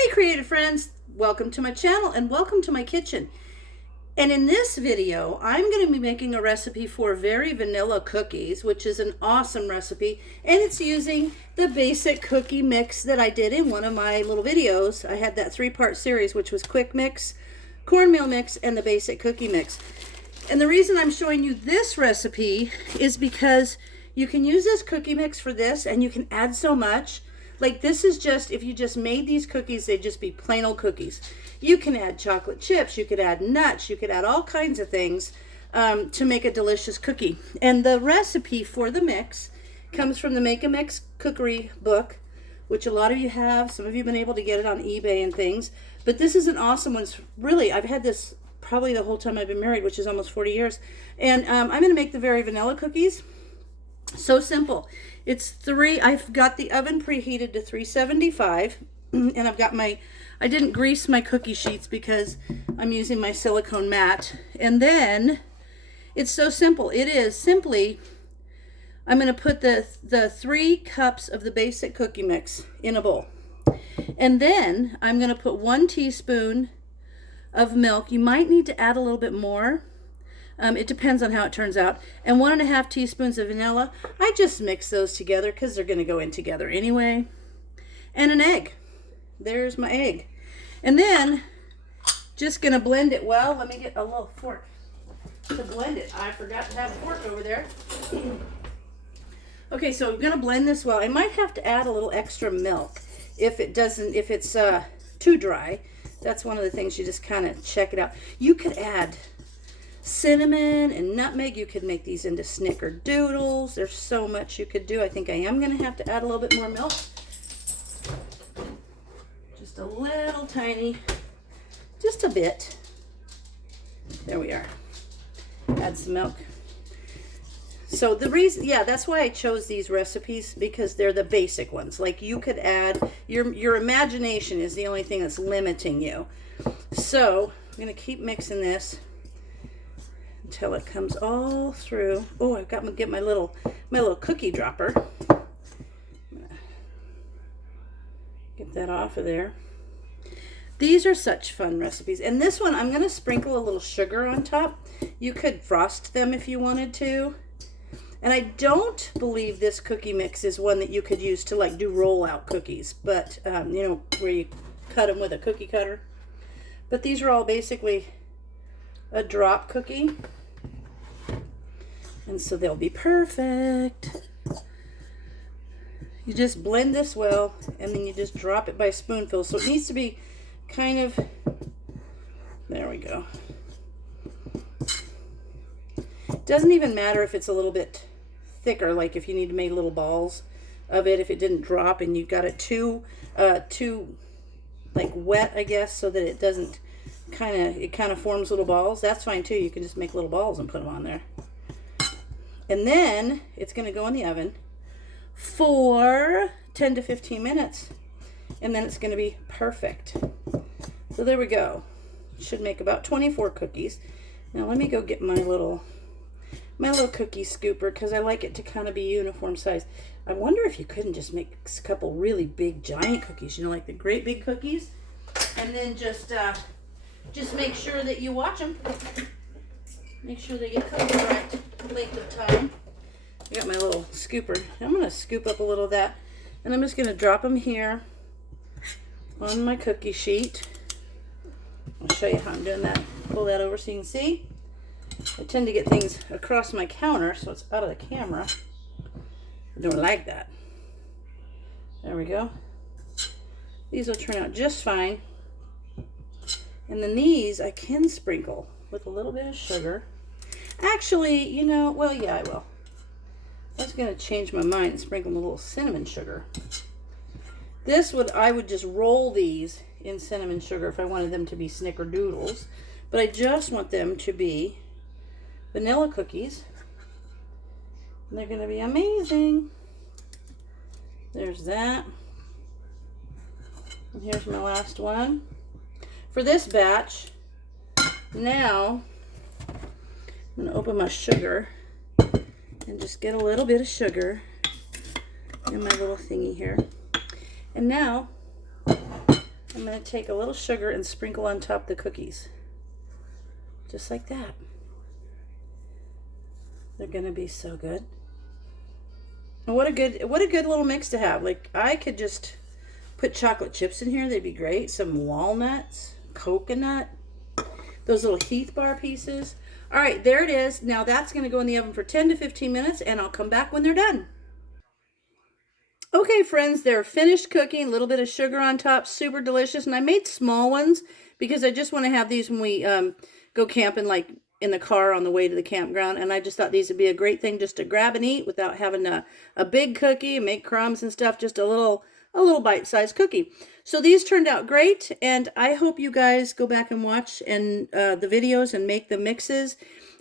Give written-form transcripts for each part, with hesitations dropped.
Hey creative friends, welcome to my channel and welcome to my kitchen. And in this video, I'm going to be making a recipe for very vanilla cookies, which is an awesome recipe. And it's using the basic cookie mix that I did in one of my little videos. I had that 3-part series, which was quick mix, cornmeal mix, and the basic cookie mix. And the reason I'm showing you this recipe is because you can use this cookie mix for this and you can add so much. Like this is just, if you just made these cookies, they'd just be plain old cookies. You can add chocolate chips, you could add nuts, you could add all kinds of things to make a delicious cookie. And the recipe for the mix comes from the Make a Mix Cookery book, which a lot of you have. Some of you have been able to get it on eBay and things. But this is an awesome one. Really, I've had this probably the whole time I've been married, which is almost 40 years. And I'm going to make the very vanilla cookies. So simple. I've got the oven preheated to 375 and I've got I didn't grease my cookie sheets because I'm using my silicone mat. And then it's so simple. It is simply, I'm going to put the 3 cups of the basic cookie mix in a bowl. And then I'm going to put 1 teaspoon of milk. You might need to add a little bit more. It depends on how it turns out. And 1.5 teaspoons of vanilla. I just mix those together because they're going to go in together anyway. And an egg. There's my egg. And then, just going to blend it well. Let me get a little fork to blend it. I forgot to have a fork over there. Okay, so I'm going to blend this well. I might have to add a little extra milk if it's too dry. That's one of the things you just kind of check it out. You could add cinnamon and nutmeg. You could make these into snickerdoodles. There's so much you could do. I think I am going to have to add a little bit more milk. Just a little tiny, just a bit. There we are. Add some milk. So the reason, yeah, that's why I chose these recipes, because they're the basic ones. Like you could add, your imagination is the only thing that's limiting you. So I'm going to keep mixing this until it comes all through. Oh, I've got to get my little cookie dropper. Get that off of there. These are such fun recipes. And this one, I'm going to sprinkle a little sugar on top. You could frost them if you wanted to. And I don't believe this cookie mix is one that you could use to like do rollout cookies, but you know, where you cut them with a cookie cutter. But these are all basically a drop cookie. And so they'll be perfect. You just blend this well, and then you just drop it by a spoonful. So it needs to be kind of, there we go. It doesn't even matter if it's a little bit thicker, like if you need to make little balls of it, if it didn't drop and you got it too like wet, I guess, so that it doesn't it kind of forms little balls. That's fine too. You can just make little balls and put them on there. And then it's going to go in the oven for 10 to 15 minutes. And then it's going to be perfect. So there we go. Should make about 24 cookies. Now let me go get my little cookie scooper, because I like it to kind of be uniform size. I wonder if you couldn't just make a couple really big giant cookies, you know, like the great big cookies, and then just make sure that you watch them. Make sure they get cooked the right length of time. I got my little scooper. I'm going to scoop up a little of that, and I'm just going to drop them here on my cookie sheet. I'll show you how I'm doing that. Pull that over so you can see. I tend to get things across my counter so it's out of the camera. I don't like that. There we go. These will turn out just fine. And then these I can sprinkle with a little bit of sugar. Actually, you know, well, yeah, I will. I was going to change my mind and sprinkle a little cinnamon sugar. I would just roll these in cinnamon sugar if I wanted them to be snickerdoodles. But I just want them to be vanilla cookies. And they're going to be amazing. There's that. And here's my last one. For this batch, now I'm going to open my sugar and just get a little bit of sugar in my little thingy here. And now I'm I'm going to take a little sugar and sprinkle on top the cookies. Just like that. They're going to be so good. And what a good little mix to have. Like, I could just put chocolate chips in here. They'd be great. Some walnuts, coconut, those little Heath bar pieces. All right, there it is. Now that's going to go in the oven for 10 to 15 minutes, and I'll come back when they're done. Okay, friends, they're finished cooking. A little bit of sugar on top, super delicious. And I made small ones because I just want to have these when we go camping, like in the car on the way to the campground. And I just thought these would be a great thing just to grab and eat without having a big cookie and make crumbs and stuff. Just a little bite-sized cookie. So these turned out great, and I hope you guys go back and watch the videos and make the mixes.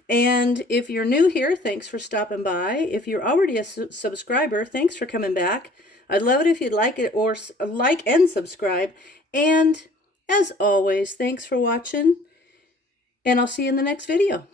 And if you're new here, thanks for stopping by. If you're already a subscriber, thanks for coming back. I'd love it if you'd like it, or like and subscribe. And as always, thanks for watching, and I'll see you in the next video.